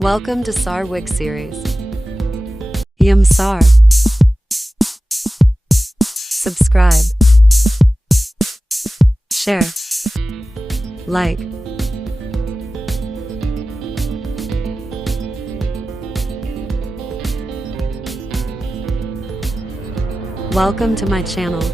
Welcome to SAR WIGS series. Yum SAR. Subscribe. Share. Like. Welcome to my channel.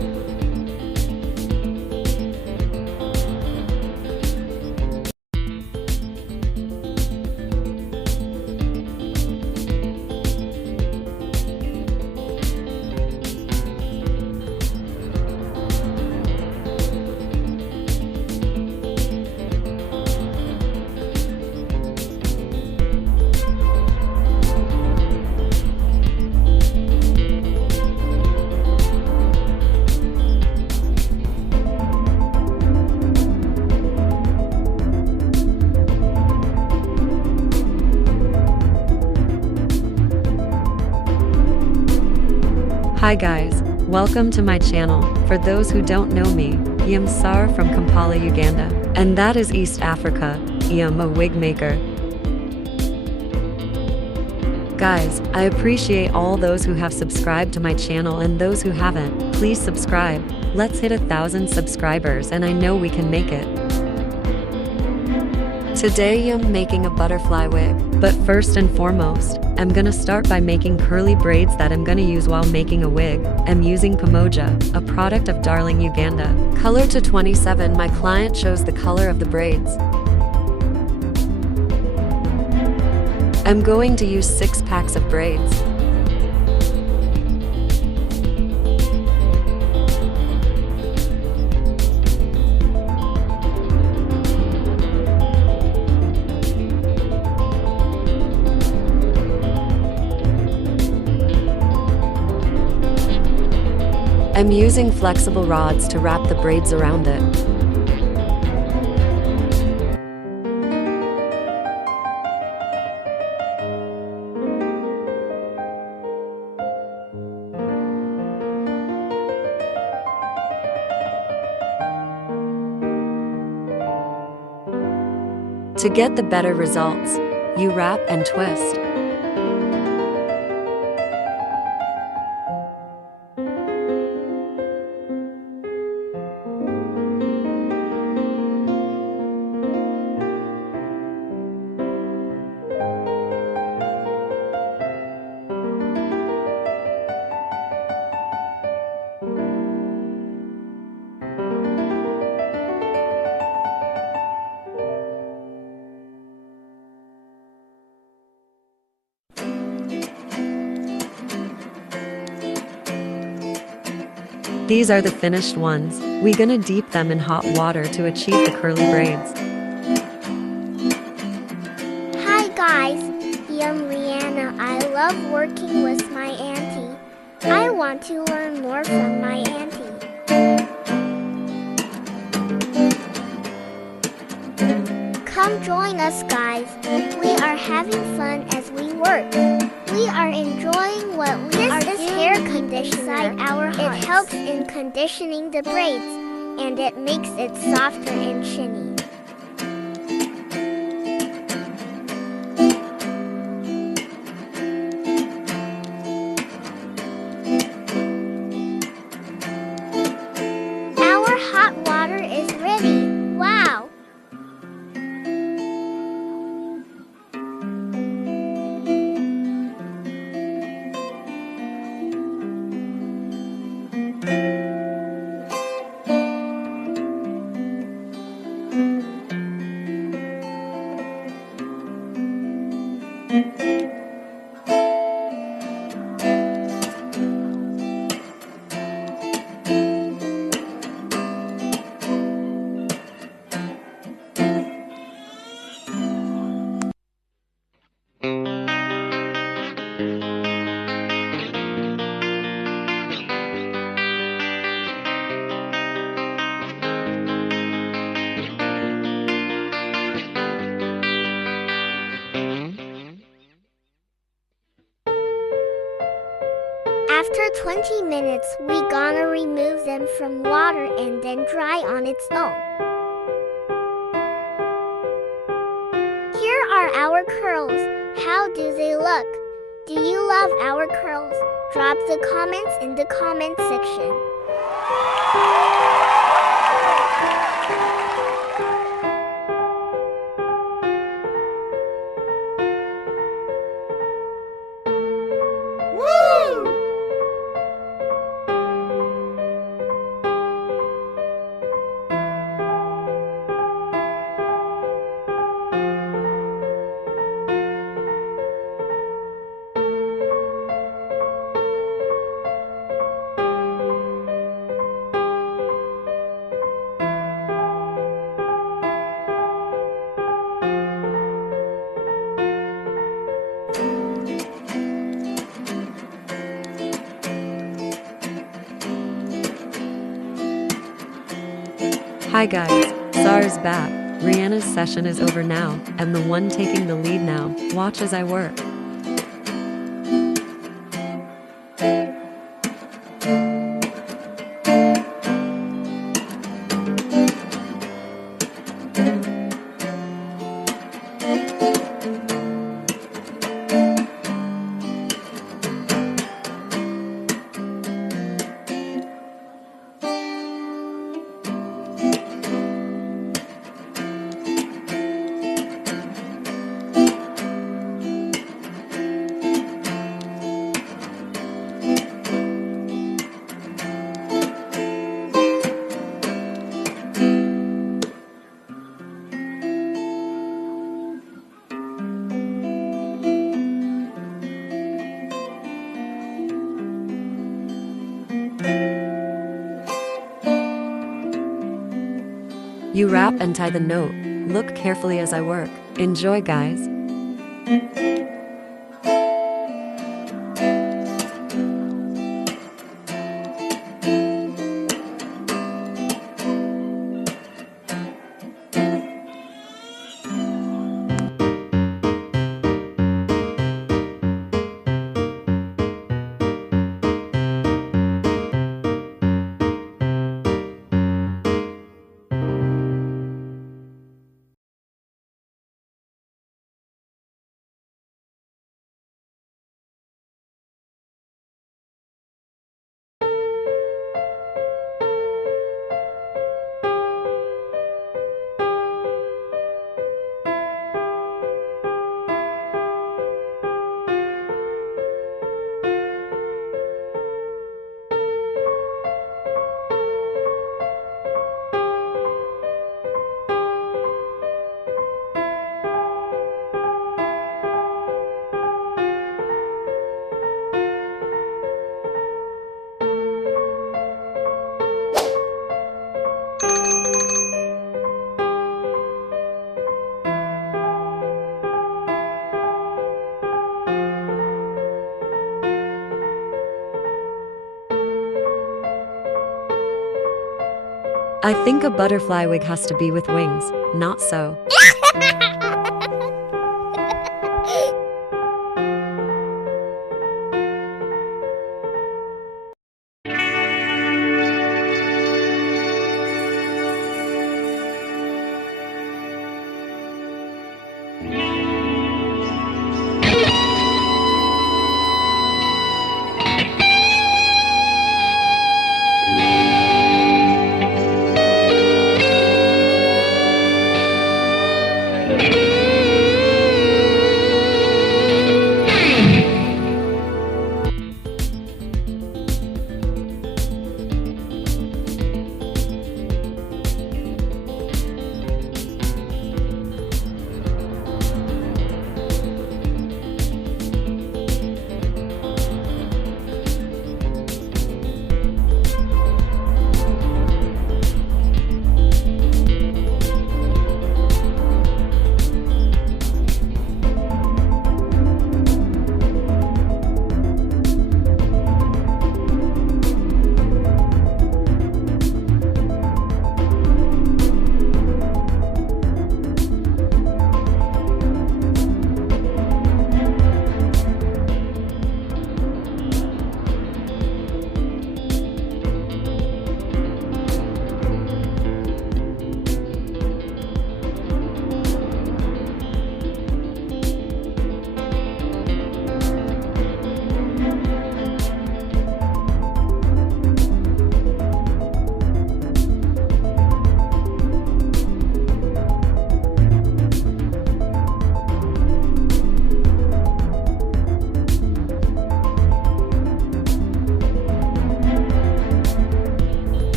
Hi guys, welcome to my channel. For those who don't know me, I'm Sar from Kampala, Uganda, and that is East Africa. I'm a wig maker. Guys, I appreciate all those who have subscribed to my channel, and those who haven't, please subscribe. Let's hit 1,000 subscribers and I know we can make it. Today I'm making a butterfly wig, but first and foremost, I'm gonna start by making curly braids that I'm gonna use while making a wig. I'm using Pamoja, a product of Darling, Uganda. Color to 27, my client chose the color of the braids. I'm going to use 6 packs of braids. I'm using flexible rods to wrap the braids around it. To get the better results, you wrap and twist. These are the finished ones. We're gonna dip them in hot water to achieve the curly braids. Hi guys, I'm Leanna. I love working with my auntie. I want to learn more from my auntie. Come join us guys. We are having fun as we work. We are enjoying what we are doing. This is hair conditioner. It helps in conditioning the braids, and it makes it softer and shiny. Our hot water is ready. Wow! After 20 minutes, we gonna remove them from water and then dry on its own. Here are our curls. do they look? Do you love our curls? Drop the comments in the comment section. Hi guys, Sar's back. Rihanna's session is over now. I'm the one taking the lead now. Watch as I work. You wrap and tie the note. Look carefully as I work. Enjoy, guys. I think a butterfly wig has to be with wings, not so.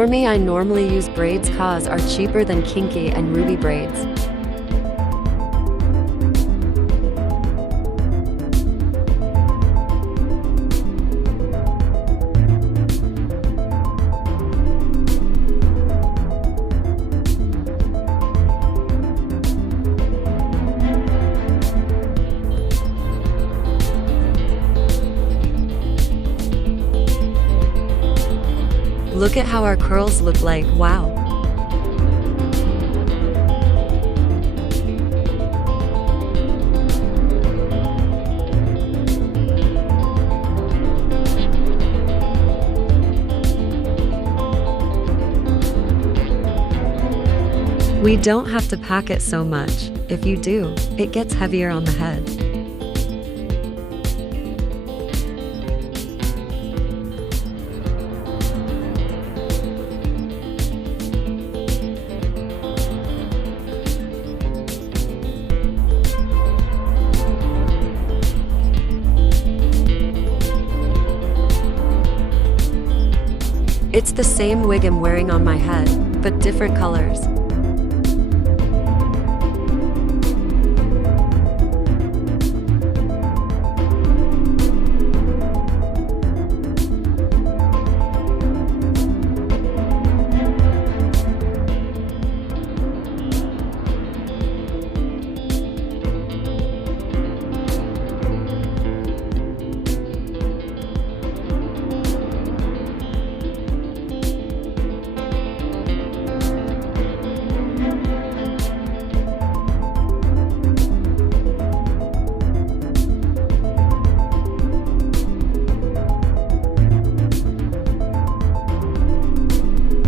For me, I normally use braids cause are cheaper than kinky and ruby braids. Look at how our curls look like, wow. We don't have to pack it so much. If you do, it gets heavier on the head. It's the same wig I'm wearing on my head, but different colors.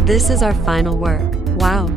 This is our final work. Wow.